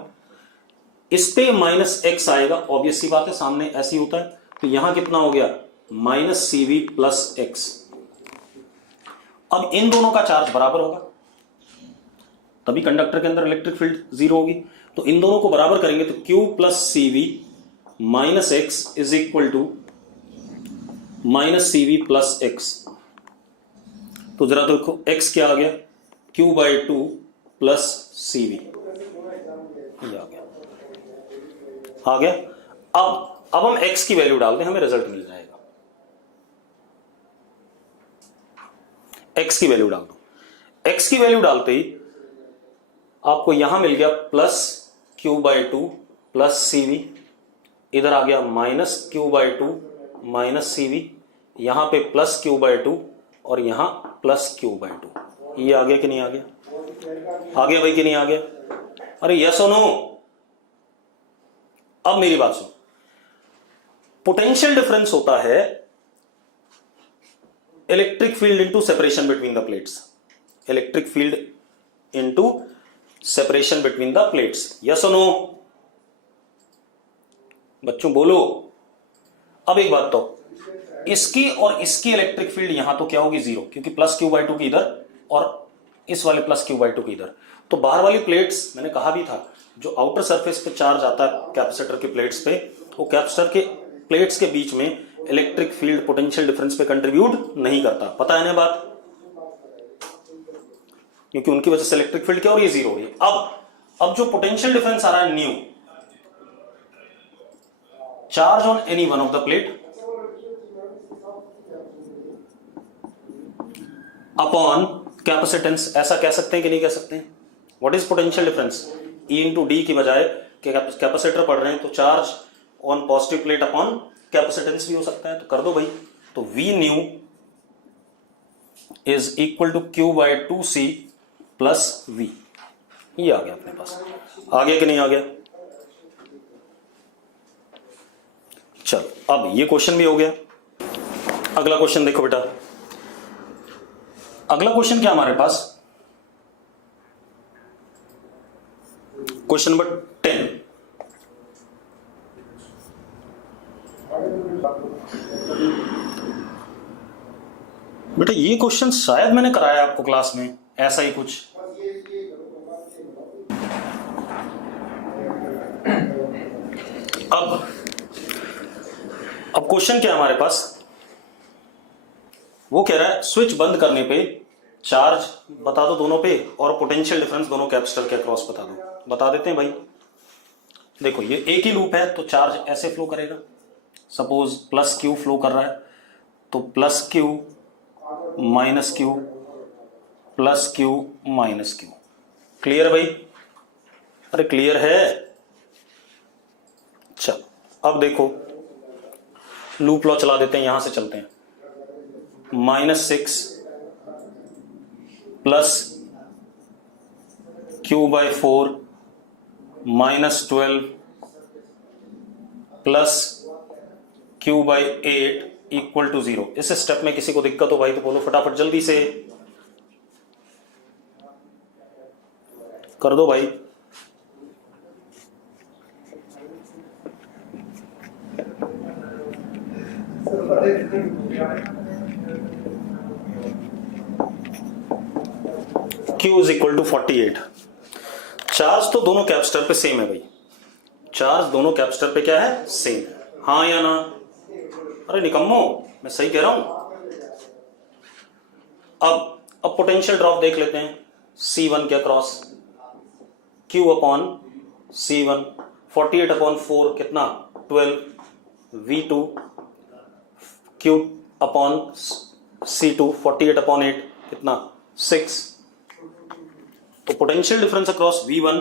इस पे माइनस एक्स आएगा, ऑब्वियस सी बात है, सामने ऐसी होता है। तो यहां कितना हो गया? Minus CV plus x. अब इन दोनों का चार्ज बराबर होगा, तभी कंडक्टर के अंदर इलेक्ट्रिक फील्ड जीरो होगी। तो इन दोनों को बराबर करेंगे तो Q plus CV minus x is equal to minus CV plus x. तो जरा देखो x क्या आ गया? Q by two plus CV, ये आ गया। अब हम x की वैल्यू डाल दें, हमें रिजल्ट मिल जाएगा। x की वैल्यू डाल दो। x की वैल्यू डालते ही आपको यहां मिल गया plus Q by two plus CV, इधर आ गया minus Q by to minus CV, यहां पे प्लस Q बाई टू और यहां प्लस Q बाई टू। ये आ गया कि नहीं आ गया? आ गया भाई कि नहीं आ गया? अरे यस और नो? अब मेरी बात सुनो, पोटेंशियल डिफरेंस होता है electric field into separation between the plates. Electric field into separation between the plates. Yes और नो? बच्चों बोलो। अब एक बात, तो इसकी और इसकी इलेक्ट्रिक फील्ड यहां तो क्या होगी? जीरो, क्योंकि प्लस Q बाई टू की इधर और इस वाले प्लस Q बाई टू की इधर। तो बाहर वाली प्लेट्स, मैंने कहा भी था, जो आउटर सरफेस पे चार्ज आता है कैपेसिटर के प्लेट्स पे, वो कैपेसिटर के प्लेट्स के बीच में इलेक्ट्रिक फील्ड पोटेंशियल डिफरेंस पे कंट्रीब्यूट नहीं करता। पता है ना बात? क्योंकि उनकी वजह से इलेक्ट्रिक फील्ड क्या हो रही है? जीरो हो रही है। अब जो पोटेंशियल डिफरेंस आ रहा है new, charge on any one of the plate upon capacitance, ऐसा कह सकते हैं कि नहीं कह सकते हैं? What is potential difference? E into D की बजाय कैपेसिटर पढ़ रहे हैं तो charge on positive plate upon capacitance भी हो सकता है, तो कर दो भाई। तो V new is equal to Q by two C plus V। ये आ गया अपने पास। आ गया कि नहीं आ गया? चलो अब ये क्वेश्चन भी हो गया। अगला क्वेश्चन देखो बेटा, अगला क्वेश्चन क्या हमारे पास? Question number 10। बेटा ये क्वेश्चन शायद मैंने कराया आपको क्लास में, ऐसा ही कुछ। अब क्वेश्चन क्या है हमारे पास? वो कह रहा है स्विच बंद करने पे चार्ज बता दो दोनों पे, और पोटेंशियल डिफरेंस दोनों कैपेसिटर के अक्रॉस बता दो। बता देते हैं भाई। देखो ये एक ही लूप है तो चार्ज ऐसे फ्लो करेगा। सपोज प्लस Q फ्लो कर रहा है तो plus Q minus Q plus Q minus Q। Clear भाई? अरे क्लियर है? चलो अब देखो लूप लॉ चला देते हैं, यहां से चलते हैं। -6 plus Q by 4 -12 plus Q by 8 equal to 0। इस स्टेप में किसी को दिक्कत हो भाई तो बोलो फटाफट जल्दी से कर दो भाई। Q is equal to 48। Charge तो दोनों कैपेसिटर पे सेम है भाई, चार्ज दोनों कैपेसिटर पे क्या है, सेम है, हाँ या ना? अरे निकम्मो, मैं सही कह रहा हूं। अब पोटेंशियल ड्रॉप देख लेते हैं C1 के across, Q upon C1 48 upon 4 कितना 12, V2 Q upon C2 48 upon 8 कितना 6। तो potential difference across V1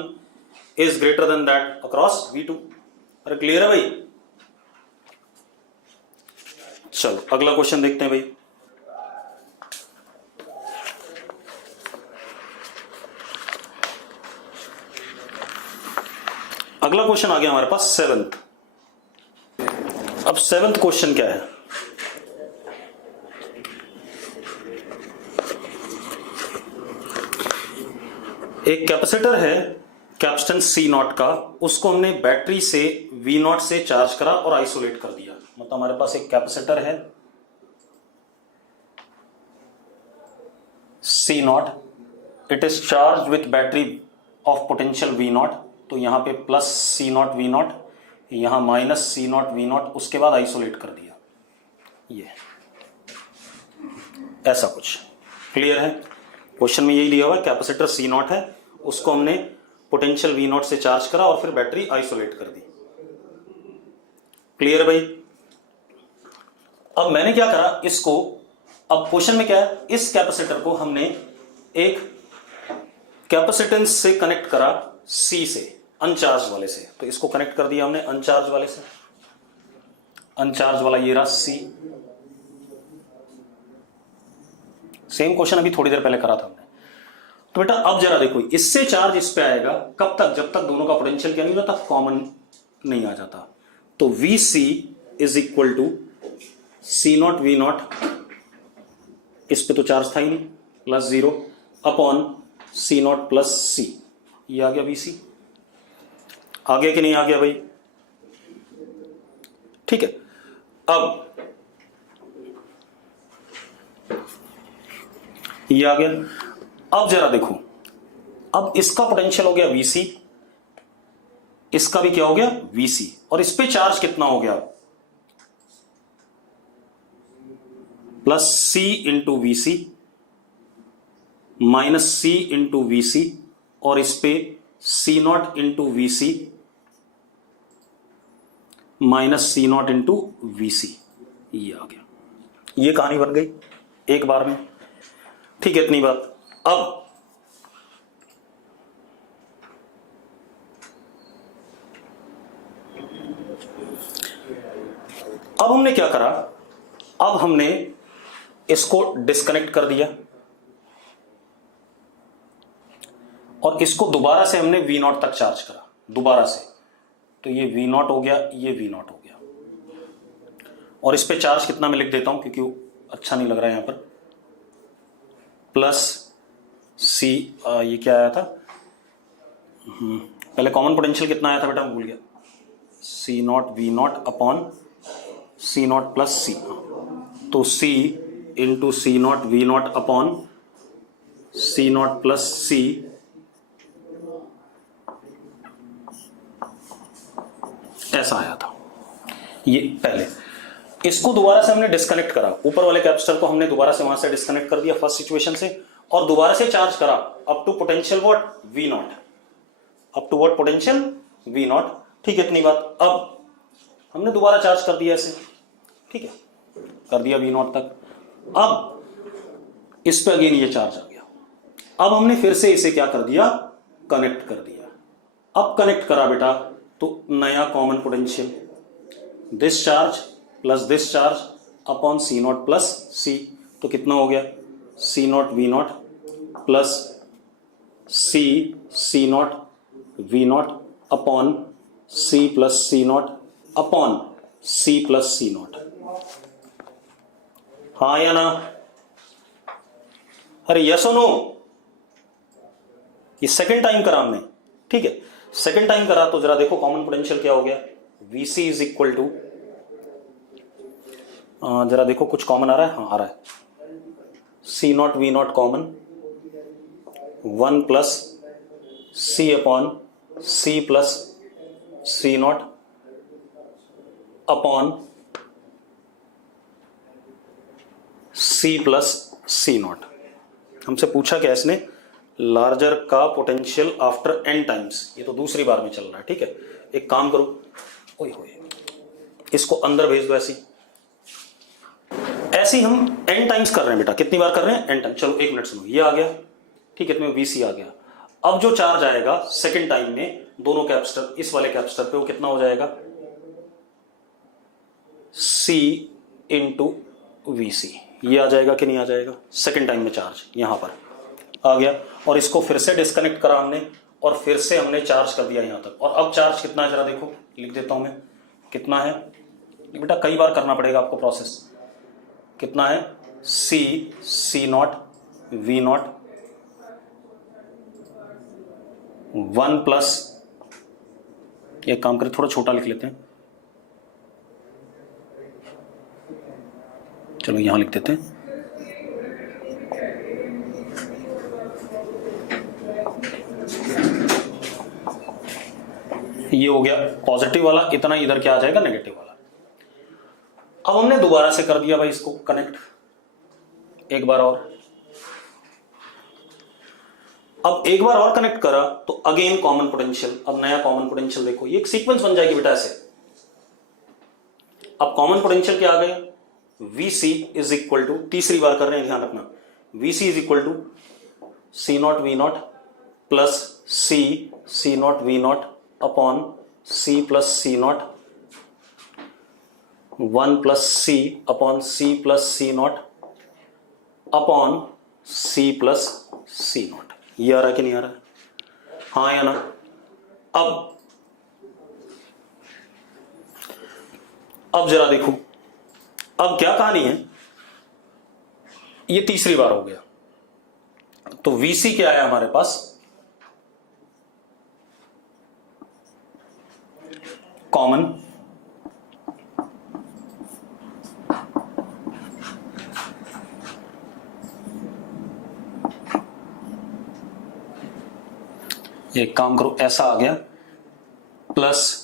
is greater than that across V2। अरे क्लियर है भाई? चलो अगला क्वेश्चन देखते हैं भाई। अगला क्वेश्चन आ गया हमारे पास 7th। अब 7th क्वेश्चन क्या है, एक कैपेसिटर है कैपेसिटेंस C0 का, उसको हमने बैटरी से V0 से चार्ज करा और आइसोलेट कर दिया। मतलब हमारे पास एक कैपेसिटर है C0, it is charge with battery of potential V0। तो यहां पे प्लस C0 V0, यहां माइनस C0 V0, उसके बाद आइसोलेट कर दिया, ये ऐसा कुछ। क्लियर है? क्वेश्चन में यही दिया हुआ है, कैपेसिटर C0 है, उसको हमने पोटेंशियल V0 से चार्ज करा और फिर बैटरी आइसोलेट कर दी। क्लियर है भाई? अब मैंने क्या करा इसको, अब क्वेश्चन में क्या है, इस कैपेसिटर को हमने एक कैपेसिटेंस से कनेक्ट करा C से, अनचार्ज वाले से। तो इसको कनेक्ट कर दिया हमने अनचार्ज वाले से, अनचार्ज वाला ये रहा C। सेम क्वेश्चन अभी थोड़ी देर पहले करा था हमने। तो बेटा अब जरा देखो, इससे चार्ज इस पे आएगा कब तक, जब तक दोनों का पोटेंशियल क्या नहीं होता, कॉमन नहीं आ जाता। तो VC is equal to C0 V0, इस पे तो चार्ज था ही नहीं, plus 0 upon C0 plus C, ये आ गया VC। आ गया कि नहीं आ गया भाई? ठीक है। अब ये आ गया। अब जरा देखो, अब इसका पोटेंशियल हो गया VC, इसका भी क्या हो गया VC, और इस पे चार्ज कितना हो गया, plus C into VC minus C into VC, और इस पे C0 into VC minus C0 into VC, ये आ गया। ये कहानी बन गई एक बार में। ठीक है, इतनी बात। अब हमने क्या करा, अब हमने इसको डिस्कनेक्ट कर दिया और इसको दोबारा से हमने V0 तक चार्ज करा, दोबारा से। तो ये V0 हो गया, ये V0 हो गया, और इस पे चार्ज कितना मैं लिख देता हूं क्योंकि अच्छा नहीं लग रहा है यहां पर, प्लस C, ये क्या आया था पहले, कॉमन पोटेंशियल कितना आया था बेटा, मैं भूल गया, C0 V0 upon C0 plus C। तो C into C0 V0 upon C0 plus C, ऐसा आया था ये पहले। इसको दोबारा से हमने डिस्कनेक्ट करा, ऊपर वाले कैपेसिटर को हमने दोबारा से वहां से डिस्कनेक्ट कर दिया फर्स्ट सिचुएशन से, और दोबारा से चार्ज करा up to potential what V0, up to what potential V0। ठीक है, इतनी बात। अब हमने दोबारा चार्ज कर दिया ऐसे, ठीक है, कर दिया V0 तक। अब इस पे अगेन ये चार्ज आ गया, अब हमने फिर से इसे क्या कर दिया, कनेक्ट कर दिया। अब कनेक्ट करा बेटा तो नया common potential, this charge plus this charge upon C0 plus C, तो कितना हो गया C0 V0 plus C0 V0 upon C plus C0 upon C plus C0। हाँ या ना? अरे यस और नो? ये सेकंड टाइम करा हमने, ठीक है, सेकंड टाइम करा तो जरा देखो कॉमन पोटेंशियल क्या हो गया, Vc इज इक्वल टू, जरा देखो कुछ कॉमन आ रहा है, हाँ आ रहा है, C not V not common, 1 plus C upon C plus C not upon C plus C not. हमसे पूछा क्या इसने, लार्जर का पोटेंशियल आफ्टर n टाइम्स, ये तो दूसरी बार में चल रहा है, ठीक है। एक काम करो, ओए होए, इसको अंदर भेज दो, ऐसी हम n टाइम्स कर रहे हैं बेटा, कितनी बार कर रहे हैं, n टाइम। चलो एक मिनट सुनो, ये आ गया, ठीक है, इसमें Vc आ गया। अब जो चार्ज आएगा सेकंड टाइम में दोनों कैपेसिटर, इस वाले कैपेसिटर पे, वो कितना हो जाएगा, C इंटू Vc। ये आ जाएगा कि नहीं आ जाएगा, सेकंड टाइम में चार्ज यहां पर आ गया, और इसको फिर से डिस्कनेक्ट करा हमने, और फिर से हमने चार्ज कर दिया यहां तक। और अब चार्ज कितना है जरा देखो, लिख देता हूं मैं, कितना है बेटा, कई बार करना पड़ेगा आपको प्रोसेस, कितना है, C not V not 1 plus, एक काम करें थोड़ा छोटा लिख लेते हैं, चलो यहां लिख देते हैं, ये हो गया पॉजिटिव वाला, इतना इधर क्या आ जाएगा, नेगेटिव वाला। अब हमने दोबारा से कर दिया भाई इसको कनेक्ट, एक बार और, अब एक बार और कनेक्ट करा तो अगेन कॉमन पोटेंशियल, अब नया कॉमन पोटेंशियल देखो, ये एक सीक्वेंस बन जाएगी बेटा ऐसे। अब कॉमन पोटेंशियल क्या आ गया, Vc इज इक्वल टू, तीसरी बार कर रहे हैं ध्यान रखना, Vc is equal to C not V not plus C not V not upon C plus C not 1 plus C upon C plus C not upon C plus C not. ये आ रहा है कि नहीं आ रहा है, हाँ या ना? अब जरा देखो, अब क्या कहानी है, ये तीसरी बार हो गया, तो Vc क्या है हमारे पास, कॉमन, एक काम करो ऐसा आ गया, प्लस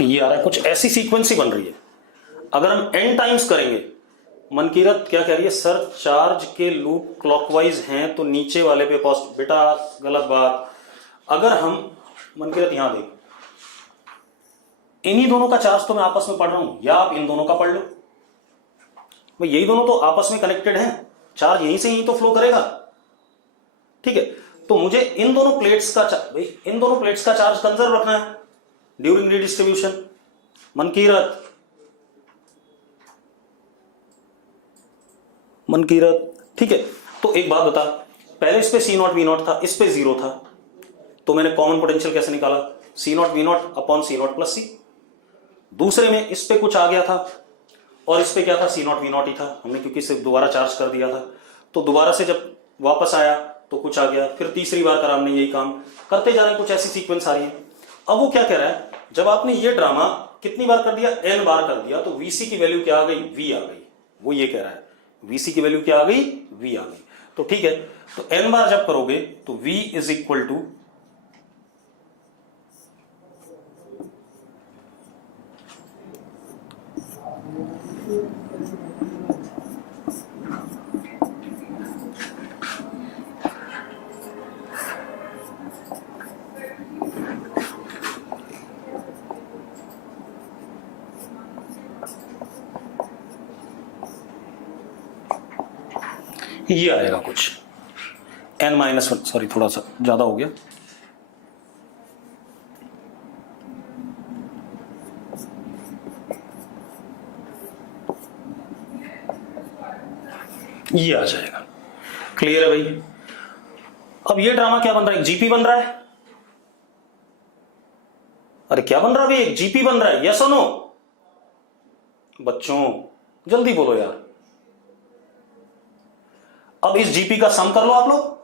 ये आ रहा है, कुछ ऐसी सीक्वेंस ही बन रही है। अगर हम n टाइम्स करेंगे, मनकीरत क्या कह रही है, सर चार्ज के लूप क्लॉकवाइज हैं तो नीचे वाले पे पॉजिटिव, बेटा गलत बात। अगर हम, मनकीरत यहां देख, इन्हीं दोनों का चार्ज तो मैं आपस में पढ़ रहा हूं, या आप इन दोनों का पढ़ लो, भाई यही दोनों तो आपस में कनेक्टेड हैं, चार्ज यहीं से यहीं तो फ्लो करेगा, ठीक है। तो मुझे इन दोनों प्लेट्स का, भाई इन दोनों प्लेट्स का चार्ज कंजर्व रखना है ड्यूरिंग रिडिस्ट्रीब्यूशन। मनकीरत, ठीक है। तो एक बात बता, पहले इस पे C नॉट V नॉट था, इस पे 0 था, तो मैंने कॉमन पोटेंशियल कैसे निकाला, C not V not upon C not plus C। दूसरे में इस पे कुछ आ गया था, और इस पे क्या था, C नॉट V नॉट ही था, हमने क्योंकि इसे दोबारा चार्ज कर दिया था, तो दोबारा से जब वापस आया तो कुछ आ गया, फिर तीसरी बार करा हमने, यही काम करते जा रहे हैं, कुछ ऐसी सीक्वेंस आ रही है। अब वो क्या कह रहा है, जब आपने ये ड्रामा कितनी बार कर दिया, n बार कर दिया, तो Vc की वैल्यू क्या आ गई, V आ गई। वो ये कह रहा है Vc की वैल्यू क्या आ गई, V आ गई। तो ठीक है, तो n बार जब करोगे तो V इज इक्वल टू, ये आएगा कुछ n-1, सॉरी थोड़ा सा ज्यादा हो गया, ये आ जाएगा। क्लियर है भाई? अब ये ड्रामा क्या बन रहा है, जीपी बन रहा है, अरे क्या बन रहा है, एक जीपी बन रहा है, यस और नो? बच्चों जल्दी बोलो यार। अब इस जीपी का सम कर लो, आप लोग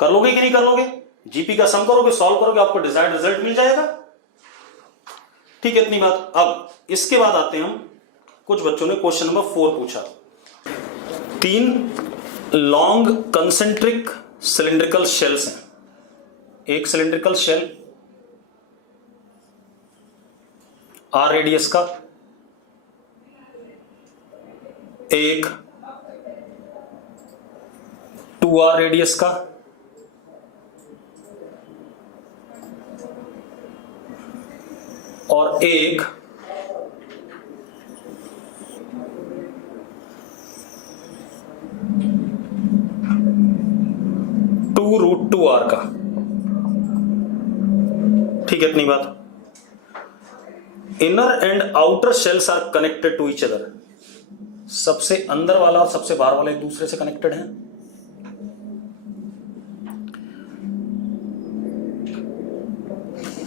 कर लोगे कि नहीं कर लोगे? जीपी का सम करोगे, सॉल्व करोगे, आपको डिजायर्ड रिजल्ट मिल जाएगा। ठीक है, इतनी बात। अब इसके बाद आते हैं हम, कुछ बच्चों ने क्वेश्चन नंबर 4 पूछा। 3 लॉन्ग कंसेंट्रिक सिलिंड्रिकल शेल्स हैं। एक सिलिंड्रिकल शेल आर रेडियस का, एक 2r रेडियस का, और एक 2√2r का। ठीक है, इतनी बात। Inner and outer shells are connected to each other. सबसे अंदर वाला और सबसे बाहर वाला एक दूसरे से कनेक्टेड है।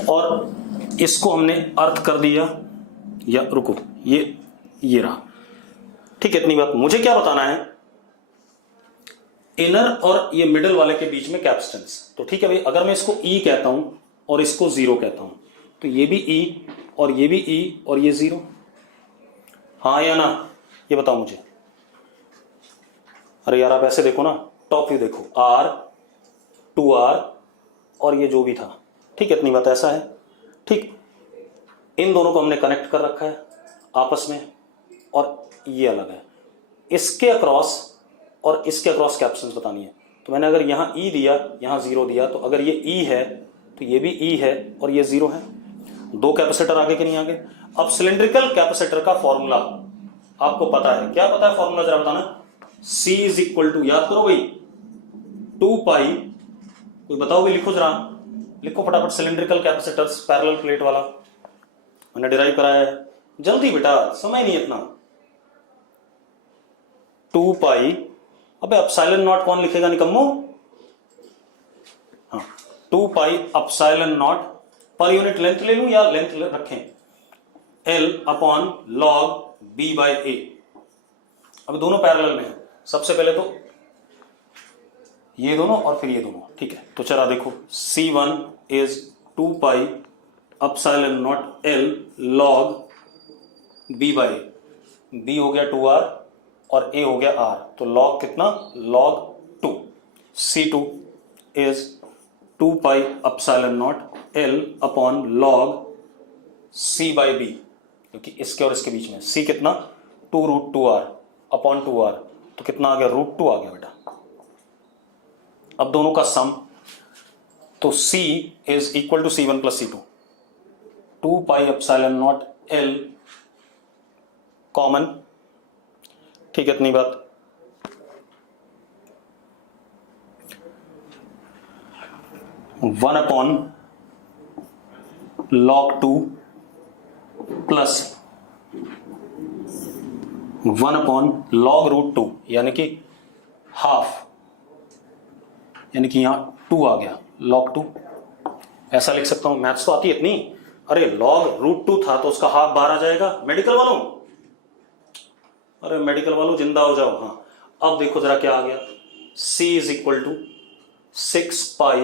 और इसको हमने अर्थ कर दिया, या रुको, ये रहा। ठीक है, इतनी बात। मुझे क्या बताना है, इनर और ये मिडल वाले के बीच में कैपेसिटेंस। तो ठीक है भाई, अगर मैं इसको E कहता हूं और इसको 0 कहता हूं, तो ये भी E और ये भी E और ये 0, हाँ या ना? ये बताओ मुझे। अरे यार आप ऐसे देखो ना, टॉप व्यू देखो, R 2R और ये जो भी था। ठीक है, इतनी बात। ऐसा है। ठीक, इन दोनों को हमने कनेक्ट कर रखा है आपस में, और ये अलग है। इसके अक्रॉस और इसके अक्रॉस कैपेसिटेंस बतानी है। तो मैंने अगर यहां E दिया, यहां 0 दिया, तो अगर ये E है तो ये भी E है और ये 0 है। दो कैपेसिटर आगे के नहीं आगे। अब सिलिंड्रिकल कैपेसिटर का फॉर्मूला आपको पता है, क्या पता है फॉर्मूला जरा बताना। C इज इक्वल टू, याद करो भाई, 2 पाई, कोई बताओ भाई, लिखो जरा, लिखो फटाफट। सिलिंड्रिकल कैपेसिटर्स पैरेलल प्लेट वाला मैंने डिराइव कराया है, जल्दी बेटा, समय नहीं इतना। 2 पाई, अबे एप्सिलॉन नॉट कौन लिखेगा निकम्मो? हाँ, 2 पाई एप्सिलॉन नॉट, पर यूनिट लेंथ ले लूं या लेंथ रखें, L upon log B by A। अब दोनों पैरेलल में है, सबसे पहले तो ये दोनों और फिर ये दोनों। ठीक है, तो चला देखो, C1 is 2 pi epsilon not L log B by A। B हो गया 2R और A हो गया R, तो लॉग कितना, log 2। C2 is 2 pi epsilon not L upon log C by B, क्योंकि इसके और इसके बीच में C कितना, 2√2R अपॉन 2R, तो कितना आ गया, √2 आ गया बेटा। अब दोनों का सम, तो C is equal to C1 plus C2, 2 pi epsilon not L common. ठीक है, इतनी बात। One upon log 2 plus 1 upon log √2, यानी कि हाफ, यानी कि यहां 2 आ गया, log 2। ऐसा लिख सकता हूं, मैथ्स तो आती है इतनी। अरे log √2 था तो उसका हाफ बाहर आ जाएगा। मेडिकल वालों, अरे मेडिकल वालों जिंदा हो जाओ। हाँ, अब देखो जरा क्या आ गया, C is equal to 6 pi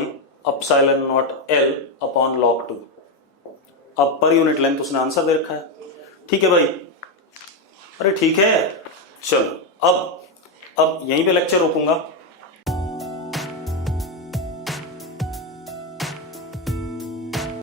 epsilon not L upon log 2। अब पर यूनिट लेंथ उसने आंसर दे रखा है। ठीक है भाई, अरे ठीक है, चलो अब यहीं पे लेक्चर रोकूंगा।